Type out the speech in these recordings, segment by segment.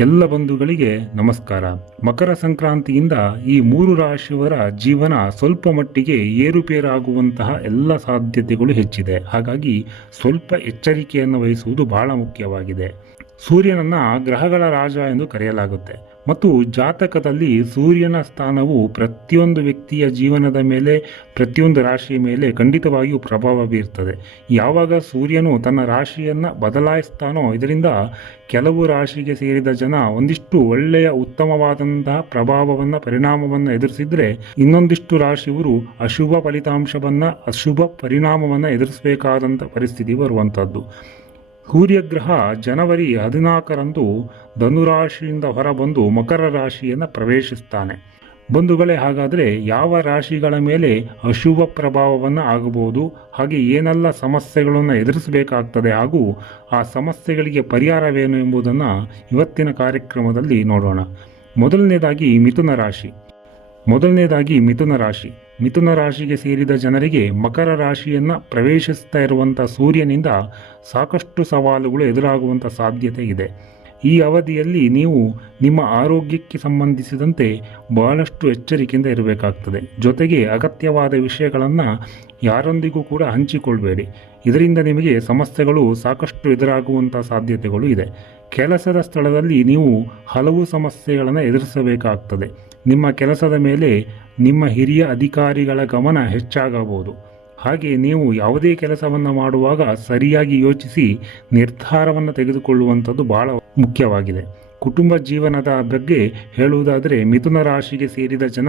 ಎಲ್ಲ ಬಂಧುಗಳಿಗೆ ನಮಸ್ಕಾರ. ಮಕರ ಸಂಕ್ರಾಂತಿಯಿಂದ ಈ ಮೂರು ರಾಶಿಯವರ ಜೀವನ ಸ್ವಲ್ಪ ಮಟ್ಟಿಗೆ ಏರುಪೇರಾಗುವಂತಹ ಎಲ್ಲ ಸಾಧ್ಯತೆಗಳು ಹೆಚ್ಚಿದೆ. ಹಾಗಾಗಿ ಸ್ವಲ್ಪ ಎಚ್ಚರಿಕೆಯನ್ನು ವಹಿಸುವುದು ಬಹಳ ಮುಖ್ಯವಾಗಿದೆ. ಸೂರ್ಯನನ್ನ ಗ್ರಹಗಳ ರಾಜ ಎಂದು ಕರೆಯಲಾಗುತ್ತೆ. ಮತ್ತು ಜಾತಕದಲ್ಲಿ ಸೂರ್ಯನ ಸ್ಥಾನವು ಪ್ರತಿಯೊಂದು ವ್ಯಕ್ತಿಯ ಜೀವನದ ಮೇಲೆ, ಪ್ರತಿಯೊಂದು ರಾಶಿಯ ಮೇಲೆ ಖಂಡಿತವಾಗಿಯೂ ಪ್ರಭಾವ ಬೀರ್ತದೆ. ಯಾವಾಗ ಸೂರ್ಯನು ತನ್ನ ರಾಶಿಯನ್ನು ಬದಲಾಯಿಸ್ತಾನೋ ಇದರಿಂದ ಕೆಲವು ರಾಶಿಗೆ ಸೇರಿದ ಜನ ಒಂದಿಷ್ಟು ಒಳ್ಳೆಯ, ಉತ್ತಮವಾದಂತಹ ಪ್ರಭಾವವನ್ನು, ಪರಿಣಾಮವನ್ನು ಎದುರಿಸಿದರೆ ಇನ್ನೊಂದಿಷ್ಟು ರಾಶಿಯವರು ಅಶುಭ ಫಲಿತಾಂಶವನ್ನು, ಅಶುಭ ಪರಿಣಾಮವನ್ನು ಎದುರಿಸಬೇಕಾದಂಥ ಪರಿಸ್ಥಿತಿ ಬರುವಂಥದ್ದು ಸೂರ್ಯಗ್ರಹ ಜನವರಿ ಹದಿನಾಲ್ಕರಂದು ಧನುರಾಶಿಯಿಂದ ಹೊರಬಂದು ಮಕರ ರಾಶಿಯನ್ನು ಪ್ರವೇಶಿಸ್ತಾನೆ. ಬಂಧುಗಳೇ, ಹಾಗಾದರೆ ಯಾವ ರಾಶಿಗಳ ಮೇಲೆ ಅಶುಭ ಪ್ರಭಾವವನ್ನು ಆಗಬಹುದು? ಹಾಗೆ ಏನೆಲ್ಲ ಸಮಸ್ಯೆಗಳನ್ನು ಎದುರಿಸಬೇಕಾಗ್ತದೆ? ಹಾಗೂ ಆ ಸಮಸ್ಯೆಗಳಿಗೆ ಪರಿಹಾರವೇನು ಎಂಬುದನ್ನು ಇವತ್ತಿನ ಕಾರ್ಯಕ್ರಮದಲ್ಲಿ ನೋಡೋಣ. ಮೊದಲನೇದಾಗಿ ಮಿಥುನ ರಾಶಿ. ಮೊದಲನೇದಾಗಿ ಮಿಥುನ ರಾಶಿ. ಮಿಥುನ ರಾಶಿಗೆ ಸೇರಿದ ಜನರಿಗೆ ಮಕರ ರಾಶಿಯನ್ನು ಪ್ರವೇಶಿಸ್ತಾ ಇರುವಂಥ ಸೂರ್ಯನಿಂದ ಸಾಕಷ್ಟು ಸವಾಲುಗಳು ಎದುರಾಗುವಂಥ ಸಾಧ್ಯತೆ ಇದೆ. ಈ ಅವಧಿಯಲ್ಲಿ ನೀವು ನಿಮ್ಮ ಆರೋಗ್ಯಕ್ಕೆ ಸಂಬಂಧಿಸಿದಂತೆ ಬಹಳಷ್ಟು ಎಚ್ಚರಿಕೆಯಿಂದ ಇರಬೇಕಾಗ್ತದೆ. ಜೊತೆಗೆ ಅಗತ್ಯವಾದ ವಿಷಯಗಳನ್ನು ಯಾರೊಂದಿಗೂ ಕೂಡ ಹಂಚಿಕೊಳ್ಬೇಡಿ. ಇದರಿಂದ ನಿಮಗೆ ಸಮಸ್ಯೆಗಳು ಸಾಕಷ್ಟು ಎದುರಾಗುವಂಥ ಸಾಧ್ಯತೆಗಳು ಇದೆ. ಕೆಲಸದ ಸ್ಥಳದಲ್ಲಿ ನೀವು ಹಲವು ಸಮಸ್ಯೆಗಳನ್ನು ಎದುರಿಸಬೇಕಾಗ್ತದೆ. ನಿಮ್ಮ ಕೆಲಸದ ಮೇಲೆ ನಿಮ್ಮ ಹಿರಿಯ ಅಧಿಕಾರಿಗಳ ಗಮನ ಹೆಚ್ಚಾಗಬಹುದು. ಹಾಗೆ ನೀವು ಯಾವುದೇ ಕೆಲಸವನ್ನು ಮಾಡುವಾಗ ಸರಿಯಾಗಿ ಯೋಚಿಸಿ ನಿರ್ಧಾರವನ್ನು ತೆಗೆದುಕೊಳ್ಳುವಂಥದ್ದು ಬಹಳ ಮುಖ್ಯವಾಗಿದೆ. ಕುಟುಂಬ ಜೀವನದ ಬಗ್ಗೆ ಹೇಳುವುದಾದರೆ ಮಿಥುನ ರಾಶಿಗೆ ಸೇರಿದ ಜನ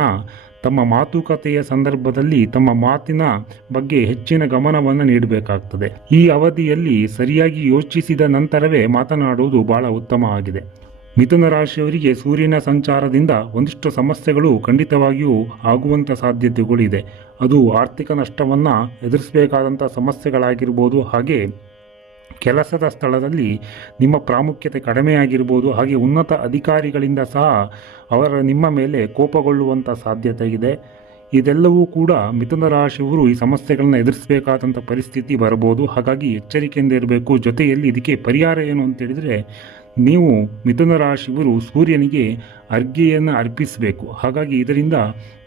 ತಮ್ಮ ಮಾತುಕತೆಯ ಸಂದರ್ಭದಲ್ಲಿ ತಮ್ಮ ಮಾತಿನ ಬಗ್ಗೆ ಹೆಚ್ಚಿನ ಗಮನವನ್ನು ನೀಡಬೇಕಾಗ್ತದೆ. ಈ ಅವಧಿಯಲ್ಲಿ ಸರಿಯಾಗಿ ಯೋಚಿಸಿದ ನಂತರವೇ ಮಾತನಾಡುವುದು ಬಹಳ ಉತ್ತಮ ಆಗಿದೆ. ಮಿಥುನ ರಾಶಿಯವರಿಗೆ ಸೂರ್ಯನ ಸಂಚಾರದಿಂದ ಒಂದಿಷ್ಟು ಸಮಸ್ಯೆಗಳು ಖಂಡಿತವಾಗಿಯೂ ಆಗುವಂಥ ಸಾಧ್ಯತೆಗಳಿದೆ. ಅದು ಆರ್ಥಿಕ ನಷ್ಟವನ್ನು ಎದುರಿಸಬೇಕಾದಂಥ ಸಮಸ್ಯೆಗಳಾಗಿರ್ಬೋದು, ಹಾಗೆ ಕೆಲಸದ ಸ್ಥಳದಲ್ಲಿ ನಿಮ್ಮ ಪ್ರಾಮುಖ್ಯತೆ ಕಡಿಮೆಯಾಗಿರ್ಬೋದು, ಹಾಗೆ ಉನ್ನತ ಅಧಿಕಾರಿಗಳಿಂದ ಸಹ ಅವರ ನಿಮ್ಮ ಮೇಲೆ ಕೋಪಗೊಳ್ಳುವಂಥ ಸಾಧ್ಯತೆ ಇದೆ. ಇದೆಲ್ಲವೂ ಕೂಡ ಮಿಥುನ ರಾಶಿಯವರು ಈ ಸಮಸ್ಯೆಗಳನ್ನು ಎದುರಿಸಬೇಕಾದಂಥ ಪರಿಸ್ಥಿತಿ ಬರಬಹುದು. ಹಾಗಾಗಿ ಎಚ್ಚರಿಕೆಯಿಂದ ಇರಬೇಕು. ಜೊತೆಯಲ್ಲಿ ಇದಕ್ಕೆ ಪರಿಹಾರ ಏನು ಅಂತೇಳಿದರೆ ನೀವು ಮಿಥುನ ರಾಶಿಯವರು ಸೂರ್ಯನಿಗೆ ಅರ್ಘ್ಯೆಯನ್ನು ಅರ್ಪಿಸಬೇಕು. ಹಾಗಾಗಿ ಇದರಿಂದ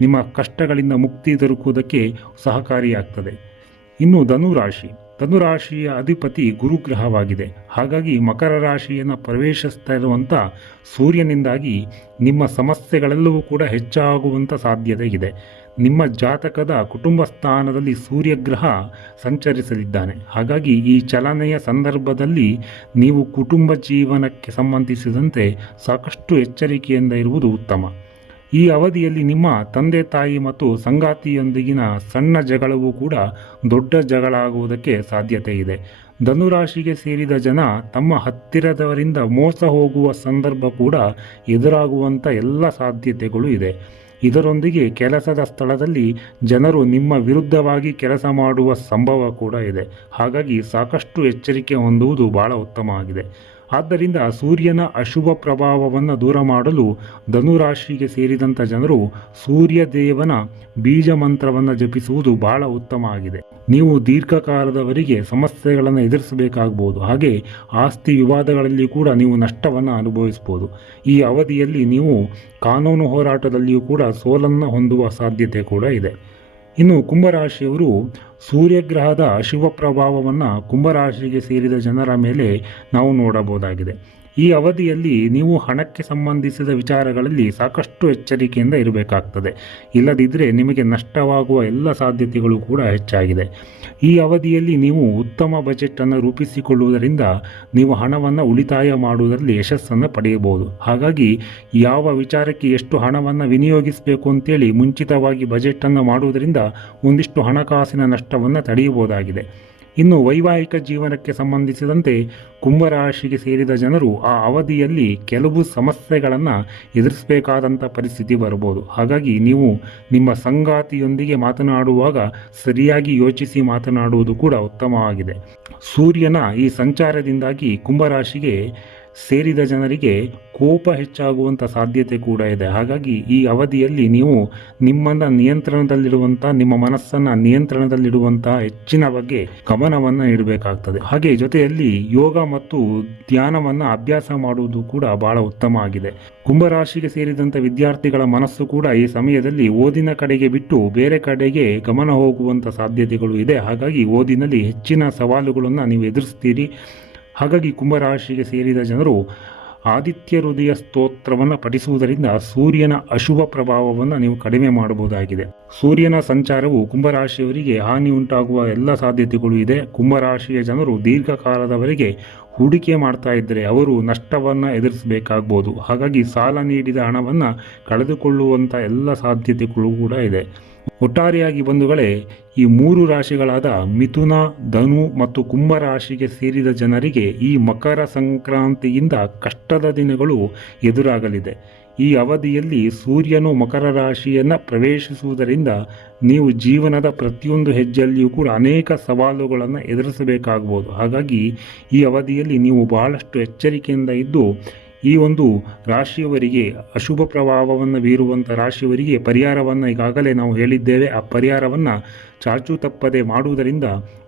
ನಿಮ್ಮ ಕಷ್ಟಗಳಿಂದ ಮುಕ್ತಿ ದೊರಕುವುದಕ್ಕೆ ಸಹಕಾರಿಯಾಗ್ತದೆ. ಇನ್ನು ಧನುರಾಶಿ. ಧನುರಾಶಿಯ ಅಧಿಪತಿ ಗುರುಗ್ರಹವಾಗಿದೆ. ಹಾಗಾಗಿ ಮಕರ ರಾಶಿಯನ್ನು ಪ್ರವೇಶಿಸ್ತಾ ಇರುವಂಥ ಸೂರ್ಯನಿಂದಾಗಿ ನಿಮ್ಮ ಸಮಸ್ಯೆಗಳೆಲ್ಲವೂ ಕೂಡ ಹೆಚ್ಚಾಗುವಂಥ ಸಾಧ್ಯತೆ ಇದೆ. ನಿಮ್ಮ ಜಾತಕದ ಕುಟುಂಬ ಸ್ಥಾನದಲ್ಲಿ ಸೂರ್ಯಗ್ರಹ ಸಂಚರಿಸಲಿದ್ದಾನೆ. ಹಾಗಾಗಿ ಈ ಚಲನೆಯ ಸಂದರ್ಭದಲ್ಲಿ ನೀವು ಕುಟುಂಬ ಜೀವನಕ್ಕೆ ಸಂಬಂಧಿಸಿದಂತೆ ಸಾಕಷ್ಟು ಎಚ್ಚರಿಕೆಯಿಂದ ಇರುವುದು ಉತ್ತಮ. ಈ ಅವಧಿಯಲ್ಲಿ ನಿಮ್ಮ ತಂದೆ, ತಾಯಿ ಮತ್ತು ಸಂಗಾತಿಯೊಂದಿಗಿನ ಸಣ್ಣ ಜಗಳವೂ ಕೂಡ ದೊಡ್ಡ ಜಗಳ ಆಗುವುದಕ್ಕೆ ಸಾಧ್ಯತೆ ಇದೆ. ಧನುರಾಶಿಗೆ ಸೇರಿದ ಜನ ತಮ್ಮ ಹತ್ತಿರದವರಿಂದ ಮೋಸ ಹೋಗುವ ಸಂದರ್ಭ ಕೂಡ ಎದುರಾಗುವಂಥ ಎಲ್ಲ ಸಾಧ್ಯತೆಗಳು ಇದೆ. ಇದರೊಂದಿಗೆ ಕೆಲಸದ ಸ್ಥಳದಲ್ಲಿ ಜನರು ನಿಮ್ಮ ವಿರುದ್ಧವಾಗಿ ಕೆಲಸ ಮಾಡುವ ಸಂಭವ ಕೂಡ ಇದೆ. ಹಾಗಾಗಿ ಸಾಕಷ್ಟು ಎಚ್ಚರಿಕೆ ಹೊಂದುವುದು ಬಹಳ ಉತ್ತಮವಾಗಿದೆ. ಆದ್ದರಿಂದ ಸೂರ್ಯನ ಅಶುಭ ಪ್ರಭಾವವನ್ನು ದೂರ ಮಾಡಲು ಧನುರಾಶಿಗೆ ಸೇರಿದಂಥ ಜನರು ಸೂರ್ಯ ದೇವನ ಬೀಜ ಮಂತ್ರವನ್ನು ಜಪಿಸುವುದು ಬಹಳ ಉತ್ತಮ ಆಗಿದೆ. ನೀವು ದೀರ್ಘಕಾಲದವರೆಗೆ ಸಮಸ್ಯೆಗಳನ್ನು ಎದುರಿಸಬೇಕಾಗಬಹುದು ಹಾಗೆ ಆಸ್ತಿ ವಿವಾದಗಳಲ್ಲಿ ಕೂಡ ನೀವು ನಷ್ಟವನ್ನು ಅನುಭವಿಸಬಹುದು ಈ ಅವಧಿಯಲ್ಲಿ ನೀವು ಕಾನೂನು ಹೋರಾಟದಲ್ಲಿಯೂ ಕೂಡ ಸೋಲನ್ನು ಹೊಂದುವ ಸಾಧ್ಯತೆ ಕೂಡ ಇದೆ. ಇನ್ನು ಕುಂಭರಾಶಿಯವರು ಸೂರ್ಯಗ್ರಹದ ಶುಭ ಪ್ರಭಾವವನ್ನು ಕುಂಭರಾಶಿಗೆ ಸೇರಿದ ಜನರ ಮೇಲೆ ನಾವು ನೋಡಬಹುದಾಗಿದೆ. ಈ ಅವಧಿಯಲ್ಲಿ ನೀವು ಹಣಕ್ಕೆ ಸಂಬಂಧಿಸಿದ ವಿಚಾರಗಳಲ್ಲಿ ಸಾಕಷ್ಟು ಎಚ್ಚರಿಕೆಯಿಂದ ಇರಬೇಕಾಗ್ತದೆ. ಇಲ್ಲದಿದ್ದರೆ ನಿಮಗೆ ನಷ್ಟವಾಗುವ ಎಲ್ಲ ಸಾಧ್ಯತೆಗಳು ಕೂಡ ಹೆಚ್ಚಾಗಿದೆ. ಈ ಅವಧಿಯಲ್ಲಿ ನೀವು ಉತ್ತಮ ಬಜೆಟನ್ನು ರೂಪಿಸಿಕೊಳ್ಳುವುದರಿಂದ ನೀವು ಹಣವನ್ನು ಉಳಿತಾಯ ಮಾಡುವುದರಲ್ಲಿ ಯಶಸ್ಸನ್ನು ಪಡೆಯಬಹುದು. ಹಾಗಾಗಿ ಯಾವ ವಿಚಾರಕ್ಕೆ ಎಷ್ಟು ಹಣವನ್ನು ವಿನಿಯೋಗಿಸಬೇಕು ಅಂತೇಳಿ ಮುಂಚಿತವಾಗಿ ಬಜೆಟನ್ನು ಮಾಡುವುದರಿಂದ ಒಂದಿಷ್ಟು ಹಣಕಾಸಿನ ನಷ್ಟವನ್ನು ತಡೆಯಬಹುದಾಗಿದೆ. ಇನ್ನು ವೈವಾಹಿಕ ಜೀವನಕ್ಕೆ ಸಂಬಂಧಿಸಿದಂತೆ ಕುಂಭರಾಶಿಗೆ ಸೇರಿದ ಜನರು ಆ ಅವಧಿಯಲ್ಲಿ ಕೆಲವು ಸಮಸ್ಯೆಗಳನ್ನು ಎದುರಿಸಬೇಕಾದಂಥ ಪರಿಸ್ಥಿತಿ ಬರಬಹುದು. ಹಾಗಾಗಿ ನೀವು ನಿಮ್ಮ ಸಂಗಾತಿಯೊಂದಿಗೆ ಮಾತನಾಡುವಾಗ ಸರಿಯಾಗಿ ಯೋಚಿಸಿ ಮಾತನಾಡುವುದು ಕೂಡ ಉತ್ತಮವಾಗಿದೆ. ಸೂರ್ಯನ ಈ ಸಂಚಾರದಿಂದಾಗಿ ಕುಂಭರಾಶಿಗೆ ಸೇರಿದ ಜನರಿಗೆ ಕೋಪ ಹೆಚ್ಚಾಗುವಂಥ ಸಾಧ್ಯತೆ ಕೂಡ ಇದೆ. ಹಾಗಾಗಿ ಈ ಅವಧಿಯಲ್ಲಿ ನೀವು ನಿಮ್ಮನ್ನ ನಿಯಂತ್ರಣದಲ್ಲಿಡುವಂಥ ನಿಮ್ಮ ಮನಸ್ಸನ್ನು ನಿಯಂತ್ರಣದಲ್ಲಿಡುವಂಥ ಹೆಚ್ಚಿನ ಬಗ್ಗೆ ಗಮನವನ್ನು ನೀಡಬೇಕಾಗ್ತದೆ ಹಾಗೆ ಜೊತೆಯಲ್ಲಿ ಯೋಗ ಮತ್ತು ಧ್ಯಾನವನ್ನು ಅಭ್ಯಾಸ ಮಾಡುವುದು ಕೂಡ ಬಹಳ ಉತ್ತಮ ಆಗಿದೆ. ಕುಂಭರಾಶಿಗೆ ಸೇರಿದಂಥ ವಿದ್ಯಾರ್ಥಿಗಳ ಮನಸ್ಸು ಕೂಡ ಈ ಸಮಯದಲ್ಲಿ ಓದಿನ ಕಡೆಗೆ ಬಿಟ್ಟು ಬೇರೆ ಕಡೆಗೆ ಗಮನ ಹೋಗುವಂಥ ಸಾಧ್ಯತೆಗಳು ಇದೆ. ಹಾಗಾಗಿ ಓದಿನಲ್ಲಿ ಹೆಚ್ಚಿನ ಸವಾಲುಗಳನ್ನು ನೀವು ಎದುರಿಸ್ತೀರಿ. ಹಾಗಾಗಿ ಕುಂಭರಾಶಿಗೆ ಸೇರಿದ ಜನರು ಆದಿತ್ಯ ಹೃದಯ ಸ್ತೋತ್ರವನ್ನು ಪಠಿಸುವುದರಿಂದ ಸೂರ್ಯನ ಅಶುಭ ಪ್ರಭಾವವನ್ನು ನೀವು ಕಡಿಮೆ ಮಾಡಬಹುದಾಗಿದೆ. ಸೂರ್ಯನ ಸಂಚಾರವು ಕುಂಭರಾಶಿಯವರಿಗೆ ಹಾನಿ ಉಂಟಾಗುವ ಎಲ್ಲ ಸಾಧ್ಯತೆಗಳು ಇದೆ. ಕುಂಭರಾಶಿಯ ಜನರು ದೀರ್ಘಕಾಲದವರೆಗೆ ಹೂಡಿಕೆ ಮಾಡ್ತಾ ಇದ್ದರೆ ಅವರು ನಷ್ಟವನ್ನು ಎದುರಿಸಬೇಕಾಗ್ಬೋದು. ಹಾಗಾಗಿ ಸಾಲ ನೀಡಿದ ಹಣವನ್ನು ಕಳೆದುಕೊಳ್ಳುವಂಥ ಎಲ್ಲ ಸಾಧ್ಯತೆಗಳು ಕೂಡ ಇದೆ. ಒಟ್ಟಾರೆಯಾಗಿ ಬಂಧುಗಳೇ, ಈ ಮೂರು ರಾಶಿಗಳಾದ ಮಿಥುನ, ಧನು ಮತ್ತು ಕುಂಭ ರಾಶಿಗೆ ಸೇರಿದ ಜನರಿಗೆ ಈ ಮಕರ ಸಂಕ್ರಾಂತಿಯಿಂದ ಕಷ್ಟದ ದಿನಗಳು ಎದುರಾಗಲಿದೆ. ಈ ಅವಧಿಯಲ್ಲಿ ಸೂರ್ಯನು ಮಕರ ರಾಶಿಯನ್ನು ಪ್ರವೇಶಿಸುವುದರಿಂದ ನೀವು ಜೀವನದ ಪ್ರತಿಯೊಂದು ಹೆಜ್ಜೆಯಲ್ಲಿಯೂ ಕೂಡ ಅನೇಕ ಸವಾಲುಗಳನ್ನು ಎದುರಿಸಬೇಕಾಗ್ಬೋದು ಹಾಗಾಗಿ ಈ ಅವಧಿಯಲ್ಲಿ ನೀವು ಬಹಳಷ್ಟು ಎಚ್ಚರಿಕೆಯಿಂದ ಇದ್ದು, ಈ ಒಂದು ರಾಶಿಯವರಿಗೆ, ಅಶುಭ ಪ್ರಭಾವವನ್ನು ಬೀರುವಂಥ ರಾಶಿಯವರಿಗೆ ಪರಿಹಾರವನ್ನು ಈಗಾಗಲೇ ನಾವು ಹೇಳಿದ್ದೇವೆ. ಆ ಪರಿಹಾರವನ್ನು ಚಾಚು ತಪ್ಪದೆ ಮಾಡುವುದರಿಂದ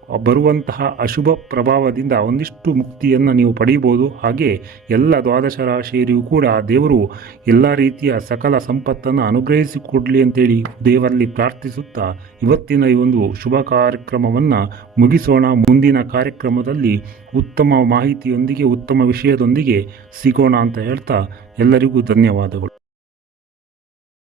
ಬರುವಂತಹ ಅಶುಭ ಪ್ರಭಾವದಿಂದ ಒಂದಿಷ್ಟು ಮುಕ್ತಿಯನ್ನು ನೀವು ಪಡೆಯಬಹುದು ಹಾಗೆ ಎಲ್ಲ ದ್ವಾದಶ ರಾಶಿಯರಿಗೂ ಕೂಡ ದೇವರು ಎಲ್ಲ ರೀತಿಯ ಸಕಲ ಸಂಪತ್ತನ್ನು ಅನುಗ್ರಹಿಸಿಕೊಡಲಿ ಅಂತೇಳಿ ದೇವರಲ್ಲಿ ಪ್ರಾರ್ಥಿಸುತ್ತಾ ಇವತ್ತಿನ ಈ ಒಂದು ಶುಭ ಕಾರ್ಯಕ್ರಮವನ್ನು ಮುಗಿಸೋಣ. ಮುಂದಿನ ಕಾರ್ಯಕ್ರಮದಲ್ಲಿ ಉತ್ತಮ ಮಾಹಿತಿಯೊಂದಿಗೆ, ಉತ್ತಮ ವಿಷಯದೊಂದಿಗೆ ಸಿಗೋಣ ಅಂತ ಹೇಳ್ತಾ ಎಲ್ಲರಿಗೂ ಧನ್ಯವಾದಗಳು.